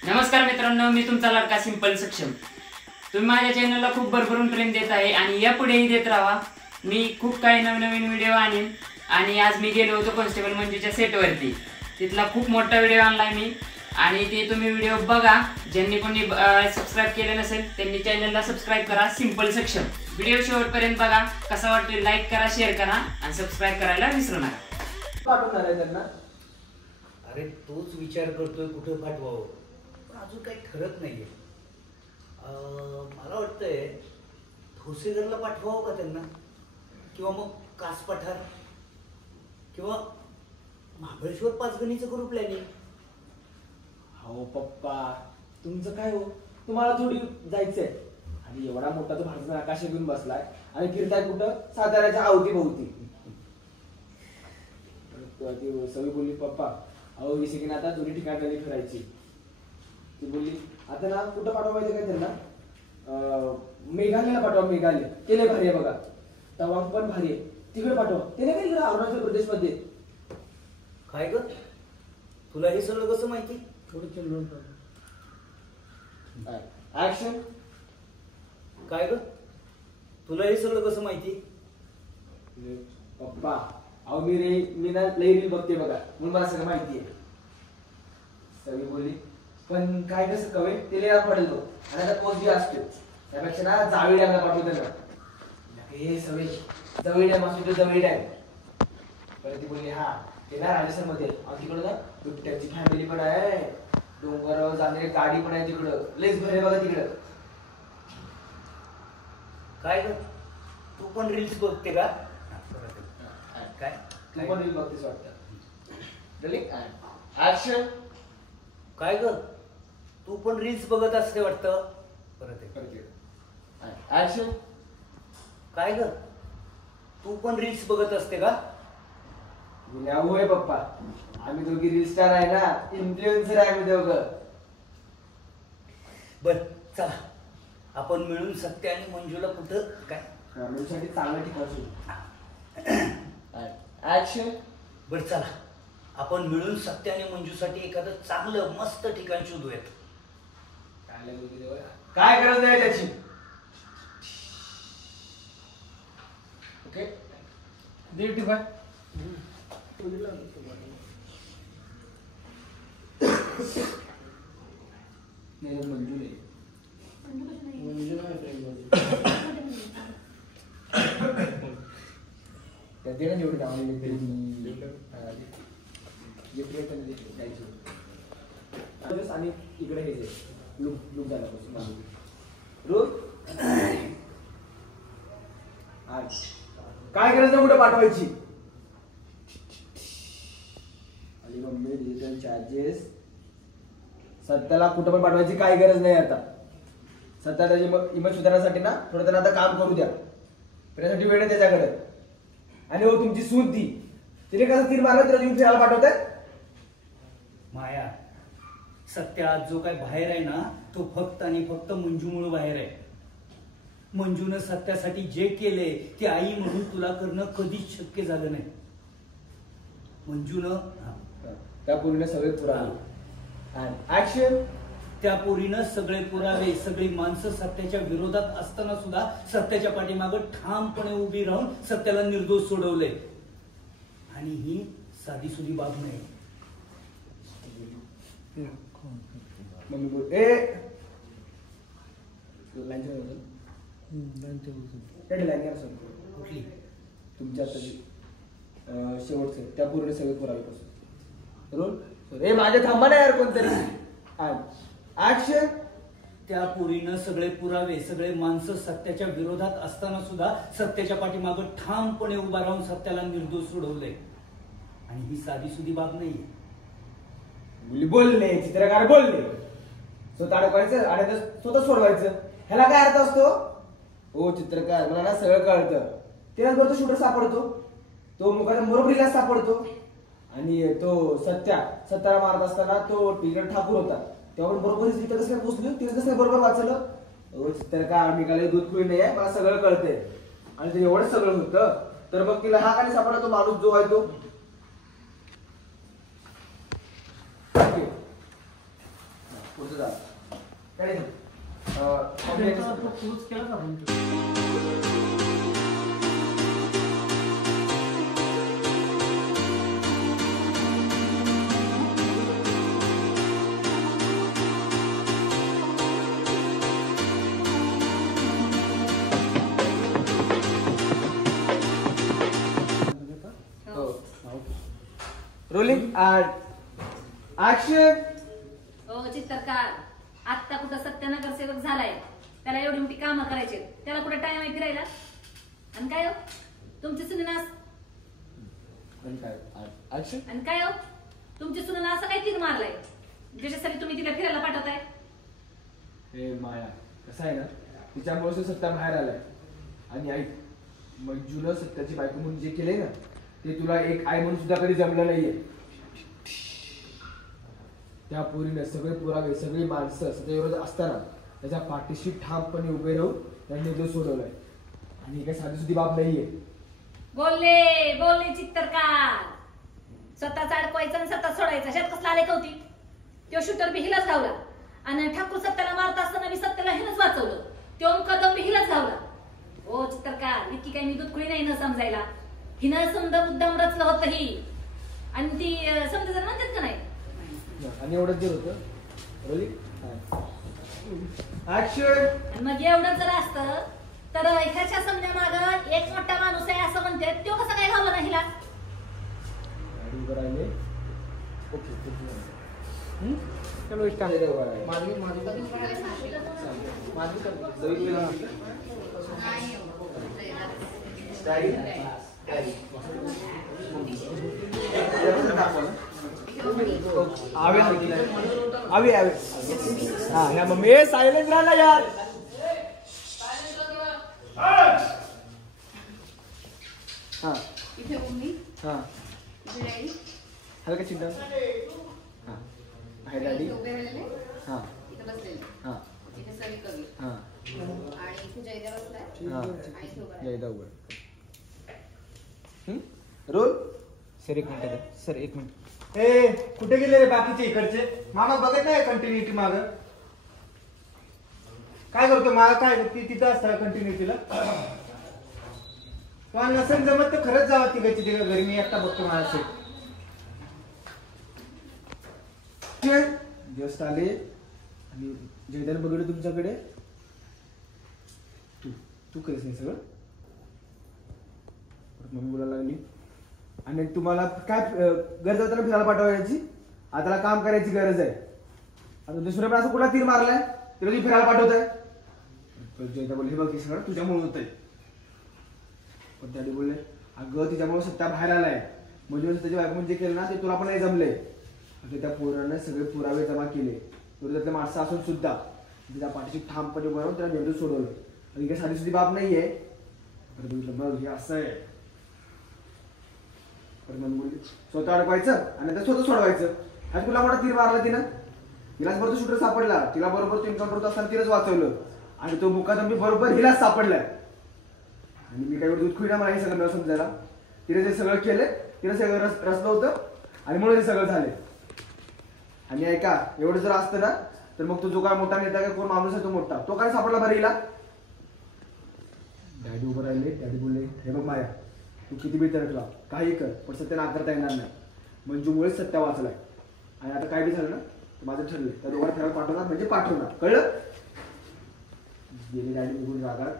नमस्कार मित्रांनो, मी तुमचा लाडका सिंपल सक्षम। तुम्ही माझ्या चॅनलला खूप भरभरून प्रेम देत आहे आणि यापुढेही देत राहा। मी खूप काही नवीन व्हिडिओ आणीन आणि आज मी गेलो होतो कॉन्स्टेबल मंजूच्या सेटवरती। तिथला खूप मोठा व्हिडिओ आणलाय मी आणि ते तुम्ही व्हिडिओ बघा। ज्यांनी कोणी सबस्क्राइब केले नसेल त्यांनी चॅनलला सबस्क्राइब करा, सिंपल सक्षम। व्हिडिओ शेवटपर्यंत बघा, कसा वाटतो लाईक करा, शेअर करा आणि सबस्क्राइब करायला विसरू नका। पाठवणार आहे त्यांना? अरे तोच विचार करतोय कुठं पाठवावं, पण अजून काही ठरत नाहीये। मला वाटतंय ठोसेघरला पाठवावं का त्यांना, किंवा मग कास पठार किंवा महाबळेश्वर पाचगणीचं करू प्लॅनिंग। हो पप्पा, तुमचं काय हो, तुम्हाला थोडी जायचंय आणि एवढा मोठा तो भारत आकाश घेऊन बसलाय आणि फिरताय कुठं साताऱ्याच्या अवतीभोवती। ती सगळी बोलली पप्पा अहो विषय की आता दोन्ही ठिकाणी फिरायची। ती बोलली आता ना कुठं पाठवायचं काय त्यांना, मेघालयला पाठवा, मेघालय केले भारी आहे बघा, तवांग पण भारी आहे, तिकडे पाठवा। ते नाही का इकडे अरुणाचल प्रदेश मध्ये। काय ग, तुला हे सगळं कसं माहिती? थोडं चिल्ड्रन ऍक्शन। काय ग, तुला हे सगळं कसं माहिती? पप्पा अहो मी ना लई रील बघते बघा, म्हणून मला सगळं माहिती आहे। सगळी बोलली पण काय कसं कवे ते लिहा पडेल तो, आणि आता कोच बी असतो, त्यापेक्षा ना जावी डॅमला पाठवतो ना। हे सगळे जवळ डॅम असतो, जवळ डॅम। परत ती बोलली हा ते ना राजस्थान मध्ये, आणि तिकडं ना बिबट्याची फॅमिली पण आहे, डोंगरावर जाणारी गाडी पण आहे तिकडं, लईच भरे बघा तिकडं। काय ग, तू पण रील्स बघते का? काय तू पण रील बघतेस वाटतं। ऍक्शन। काय ग, तू पण रील्स बघत असते वाटतं। ऍक्शन। काय ग, तू पण रील्स बघत असते का? होय पप्पा, आम्ही दोघी रील स्टार आहे ना, इन्फ्लुएन्सर आहे आम्ही दोघं। बर चला, आपण मिळून सत्य आणि मंजूला कुठं काय फॅमिलीसाठी चांगलं ठिकाण शोधू। ऍक्शन। बर चला, आपण मिळून सत्य आणि मंजूसाठी एखादं चांगलं मस्त ठिकाण शोधूयात। काय गरज आहे त्याची? ओके दीड बाय मंजू नाही, त्याचे ना जेवढे आणि इकडे हे लुक झाला रोज काय गरज नाही कुठे पाठवायची? आणि मम्मी डिजिटल चार्जेस सत्याला कुठं पण पाठवायची काय गरज नाही आता। सध्या त्याची इमेज सुधारण्यासाठी ना थोडं त्यांना आता काम करू द्या, त्याच्यासाठी वेळ आहे त्याच्याकडे। आणि हो तुमची सून ती तिने कसं तीर मारलं तिला तुम्ही फिरायला पाठवताय? माया, सत्य आज जो काय बाहेर आहे ना, तो फक्त आणि फक्त मंजूमुळे बाहेर आहे। मंजूनं सत्यासाठी जे केले ते आई म्हणून तुला करणं कधीच शक्य झालं नाही। मंजूनं त्या पोरीने सगळे पुरावे। ऍक्शन। त्या पोरीनं सगळे पुरावे, सगळी माणसं सत्याच्या विरोधात असताना सुद्धा सत्याच्या पाठीमागे ठामपणे उभी राहून सत्याला निर्दोष सोडवले, आणि ही साधी सुधी बाब नाही। मम्मी बोल कुठली? तुमच्या शेवटचे त्या पूर्ण सगळे पुरावे पासून रोल माझ्या थांबा ना यार कोणतरी। ऍक्शन। त्या पोरीनं सगळे पुरावे, सगळे माणसं सत्याच्या विरोधात असताना सुद्धा सत्याच्या पाठीमागे ठामपणे उभा राहून सत्याला निर्दोष सोडवले, आणि ही साधी सुधी बाब नाहीये। मुली बोलले, चित्रकार बोलले, स्वतः अडकवायचं आणि स्वतः सोडवायचं, ह्याला काय अर्थ असतो? हो चित्रकार, मला ना सगळं कळतं। त्यानंतर तो शूटर सापडतो, तो मुखाच्या बरोबरीला सापडतो, आणि तो सत्याला मारत असताना तो टिगर ठाकूर होता, तेव्हा बरोबर तिथं कसं पोचलो, तिथं कसं बरोबर वाचलं। हो चित्रकार, मी काय दूध खुळी नाही आहे, मला सगळं कळतंय। आणि ते एवढं सगळं होतं तर मग तिला हा काय सापडला तो माणूस जो आहे तो पुढचं पुढचं जा. काय नाही. तूच केला का पण? Rolling and action. हो चित्रकार, आत्ता कुठं सत्यनगरसेवक झालाय, त्याला एवढी मोठी कामं करायची, त्याला कुठे टाइम आहे फिरायला? आणि काय हो तुमची सुनास, ऍक्शन. आणि काय हो तुमची सुना असं काय तीर मारलाय ज्याच्यासाठी तुम्ही तिला फिरायला पाठवताय? हे माया, कसं आहे ना, तिच्यामुळे सत्ता बाहेर आलाय. आणि ऐक, मंजूला सत्याची बायको म्हणून जे केलंय ना, ते तुला एक आई म्हणून सुद्धा कधी जमलं नाहीये. त्या पोरीने सगळे पुरावे, सगळी माणसं सध्या विरोधात असताना त्याच्या पाठीशी ठामपणे उभे राहून त्यांनी जो सोडवलाय. आणि काही साधी सुद्धी बाब नाहीये. बोलले बोलले चित्रकार, स्वतःचा अडकवायचं आणि स्वतः सोडायचं, अशात कसला आले कौतिक? तो शूटर बी हिलाच लावला, आणि ठाकूर सत्याला मारत असताना बी सत्याला हिनच वाचवलं, तो मुकदम बी हिलाच लावला. ओ चित्रकार, इतकी काही मी दूधकुळी नाही न समजायला. हिनं समजा मुद्दाम रचलं होतं ही, आणि ती समजा जर म्हणतात का नाही. आणि एवढंच जर होतं ऍक्शन. मग एवढं जर असतं तर ह्याच्या समजा एक मोठा माणूस आहे असं म्हणते, तो कसा काय घावला नाही हिला? आवे हाँ यार मम्मी साइलेंट रहना यार. हाँ इथे मम्मी, हाँ इथे डॅडी, हल्का चिंता. हाँ आहे डॅडी. इथे उभे राहिलेले, हाँ इथे बसलेले, हाँ इथे सगळे कवी हाँ आणि इथे जयदेव बसलाय हाँ आणि इथे उभा राहिलाय. जयदा उघड. रोल. सर एक मिनिट सर, एक मिनिट. ए कुठे गेले रे बाकीचे इकडचे? मामा बघत नाही कंटिन्युटी माग काय करतो? मला काय तिथं असतं कंटिन्युटीला. तुम्हाला नसेल जमत तर खरंच जावा तिघाची तिघ घरी, मी एकटा बघतो माझा सेट. जस्ट आले आणि जयदान बघितलं तुमच्याकडे. तू तू करेस नाही सगळं. मम्मी बोलायला लागली, आणि तुम्हाला काय गरज आहे त्याला फिरायला पाठवायची? आता त्याला काम करायची गरज आहे. आता दुसऱ्या पण असं कुठला तीर मारलाय तिला तुम्ही फिरायला पाठवताय? जयदा बोलले, हे बघ हे सगळं तुझ्यामुळे होत आहे. पण त्याने बोलले, अगं तिच्यामुळे सत्ता बाहेर आलाय, म्हणजे त्याची बायको म्हणजे केलं ना ते तुला पण नाही जमले. त्या पोराने सगळे पुरावे जमा केले, त्यातले माणसं असून सुद्धा तिच्या पाठीशी ठामपणे उभं राहून त्याला मेंदू सोडवलं. आणि काही साधी सुद्धी बाब नाहीये. बघ हे असं आहे. स्वतः अडकवायचं आणि आता स्वतः सोडवायचं. आज तुला मोठा तीर मारला तिनं, तिलाच बरोबर शूटर सापडला, तिला बरोबर तो एन्काउंटर होत असताना तिलाच वाचवलं, आणि तो मुकादम बरोबर हिलाच सापडलाय. आणि मी काही दूध खुईना मला हे सगळं न समजायला. तिने जे सगळं केलं, तिने सगळं रचलं होतं, आणि म्हणून हे सगळं झाले. आणि ऐका, एवढं जर असतं ना तर मग तो जो काय मोठा नेता काय कोण माणूस आहे तो मोठा, तो काय सापडला बरं हिला? डॅडी उभं राहिले. डॅडी बोलले, हे बघ माया, तू किती बी तरकला काही कर, पण सत्य नाकारता येणार नाही. मंजूमुळेच सत्य वाचलाय. आणि आता काय बी झालं ना तर माझं ठरलंय, त्या दोघांना फिरायला पाठवणार म्हणजे पाठवणार, कळलं? गेली डॅडी निघून रागात.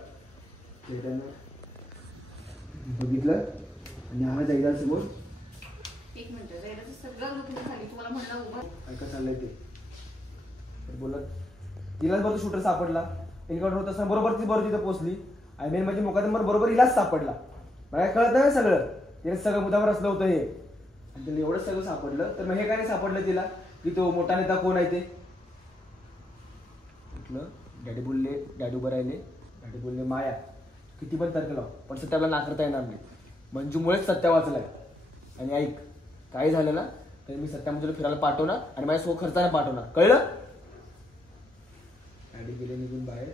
त्यांना बघितलं आणि आम्हाला जायला समोर. एक मिनिट, जयदेवचं सगळं लुकून खाली तुम्हाला म्हणलं उभं. ऐका चाललंय ते. बोलत तिलाच बरोबर शूटर सापडला, एन्काउंटर होत असताना बरोबर ती बरोबर तिथं पोहोचली, आणि मेन म्हणजे मुकादम बरोबर हिलाच सापडला. मला कळत नाही सगळं, तिने सगळं मुद्दावर असलं होतं हे, आणि तिला एवढं सगळं सापडलं, तर मग हे काय नाही सापडलं तिला की तो मोठा नेता कोण आहे ते? म्हटलं डॅडी बोलले, डॅडी उभं राहिले. डॅडी बोलले, माया किती पण तर्क लाव, पण सत्याला नाकारता येणार नाही. मंजूमुळेच सत्य वाचलाय. आणि ऐक, काय झालं ना तर मी सत्यामध्ये फिरायला पाठवणार आणि माझ्या सो खर्चाने पाठवणार, कळलं? डॅडी गेले निघून बाहेर.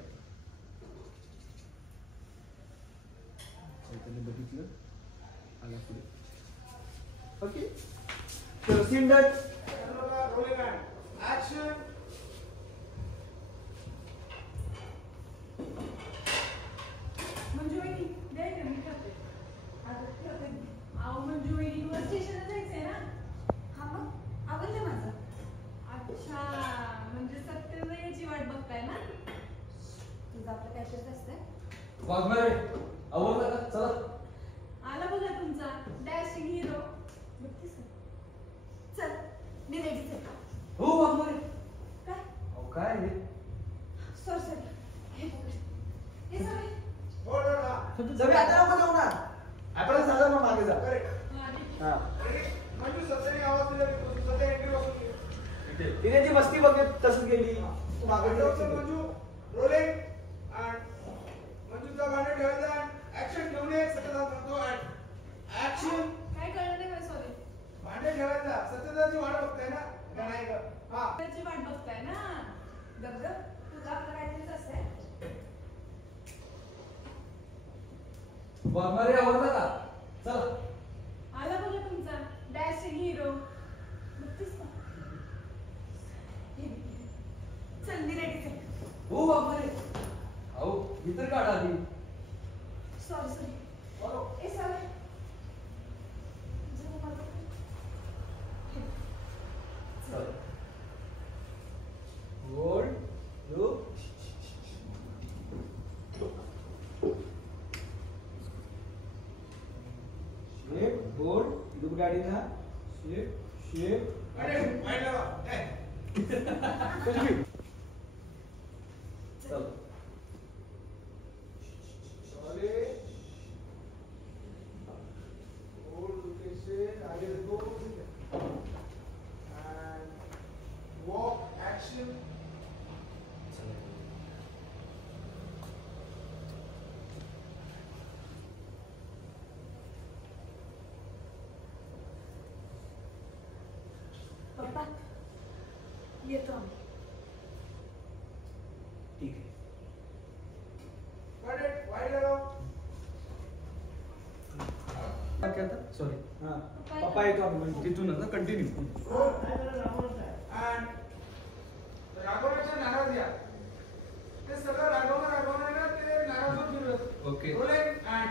चैतन्य बघितलं, आला पुढे. ओके, चलो सीन डन. बघताय ना तुझं आपलं काहीतरीच असतंय वाघमारे आवडलं का चला आला बघा तुमचा डॅशिंग हिरो बघतीस का चल मी रेडीच आहे हो वाघमारे काय अहो काय हे सॉरी हे सॉरी सगळे आता नको जाऊ ना आपण झालं मग मागे जा हा मंजू सत्याने आवाज दिला की सत्या एंट्री वाजून गेली. तिने जी मस्ती बघत तसंच गेली तू मागे मंजू रोलिंग आणि मंजूचा भांडण ठेवायचा ऍक्शन घेऊन ये सत्यदा म्हणतो ऍक्शन काय कळलं नाही मला सॉरी भांडण ठेवायचा सत्यदाची वाट बघताय ना का नाही का हा त्याची वाट बघताय ना दगदग तुझं आपलं काहीतरीच असतंय वाघमारे आवडलं का चला आला बघा तुमचा डॅशिंग हिरो बघतीस का चल मी रेडीच आहे हो वाघमारे अहो मी तर काढ आली सॉरी ए सॉरी गोड लुक शेप गोड लुक गाडीना शेप अरे वाईट लावा कुछ भी चल सॉरी ओल्ड लोकेशन आगे देखो एंड वॉक एक्शन पप्पा येतो आम्ही ठीक आहे कट वाईट लावा काय आता सॉरी हां पप्पा येतो आम्ही म्हणजे तिथून ना कंटिन्यू and राघवनाच्या नाराज या ते सगळं राघवना ते नाराज होत फिरत ओके रोलिंग अँड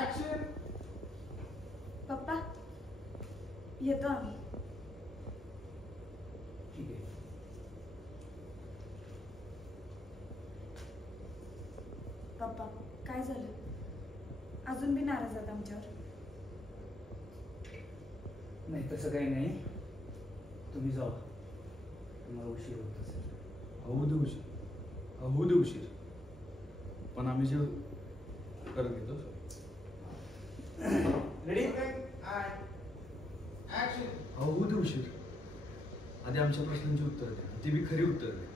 ऍक्शन पप्पा येतो आम्ही ठीक आहे पप्पा काय झालं अजून बी नाराज आहात आमच्यावर नाही तसं काही नाही तुम्ही जाऊ तुम्हाला उशीर होत असेल होऊ दे उशीर पण आम्ही जे करत घेतो रेडी अँड ऍक्शन होऊ दे उशीर आधी आमच्या प्रश्नांची उत्तर द्या ती बी खरी उत्तर द्या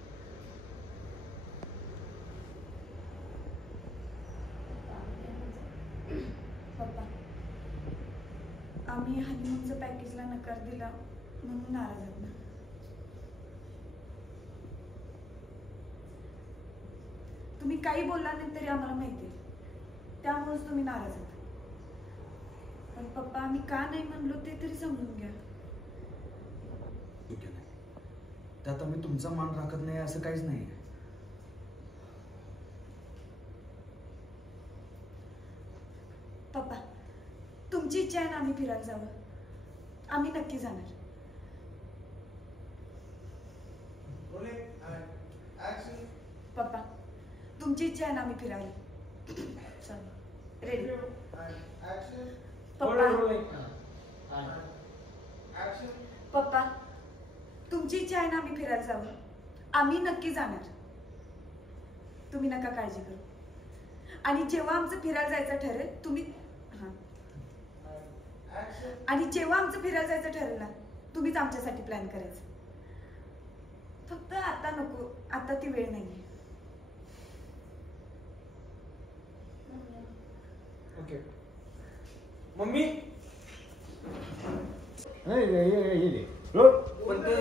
पप्पा आम्ही हनीमूनचं पॅकेजला नकार दिला म्हणून नाराज आहात ना तुम्ही काही बोलला नाही तरी आम्हाला माहिती आहे त्यामुळेच तुम्ही नाराज आहात पण पप्पा आम्ही का नाही म्हणलो ते तरी समजून घ्या ठीक आहे नाही त्यात आम्ही तुमचा मान राखत नाही असं काहीच नाही पप्पा तुमची इच्छा आहे ना आम्ही फिरायला जावं आम्ही नक्की जाणार रोलिंग अँड ऍक्शन पप्पा तुमची इच्छा आहे ना आम्ही फिरायला चल रेडी अँड ऍक्शन पप्पा ऍक्शन पप्पा तुमची इच्छा आहे ना आम्ही फिरायला जावं आम्ही नक्की जाणार तुम्ही नका काळजी करू आणि जेव्हा आमचं फिरायला जायचं ठरेल तुम्ही हां आणि जेव्हा आमचं फिरायला जायचं ठरेल ना तुम्हीच आमच्यासाठी प्लॅन करायचं फक्त आता नको आता ती वेळ नाहीये ओके मम्मी पण ते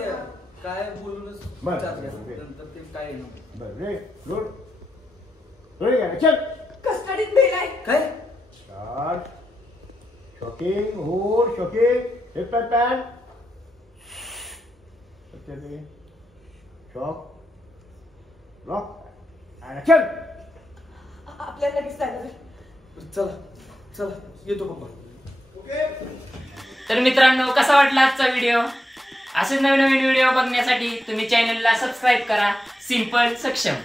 काय बोलूनच बरं. विचार घ्या. नंतर ते काय येणार कस्टडीत मेलाय काय शॉकिंग होर shocking heap pan shock rock action आपल्याला लगेच जायला चला चला येतो पप्पा ओके तर मित्रांनो कसा वाटला आजचा व्हिडिओ असेच नवीन नवीन व्हिडिओ बघण्यासाठी तुम्ही चॅनलला सबस्क्राईब करा. सिंपल सक्षम.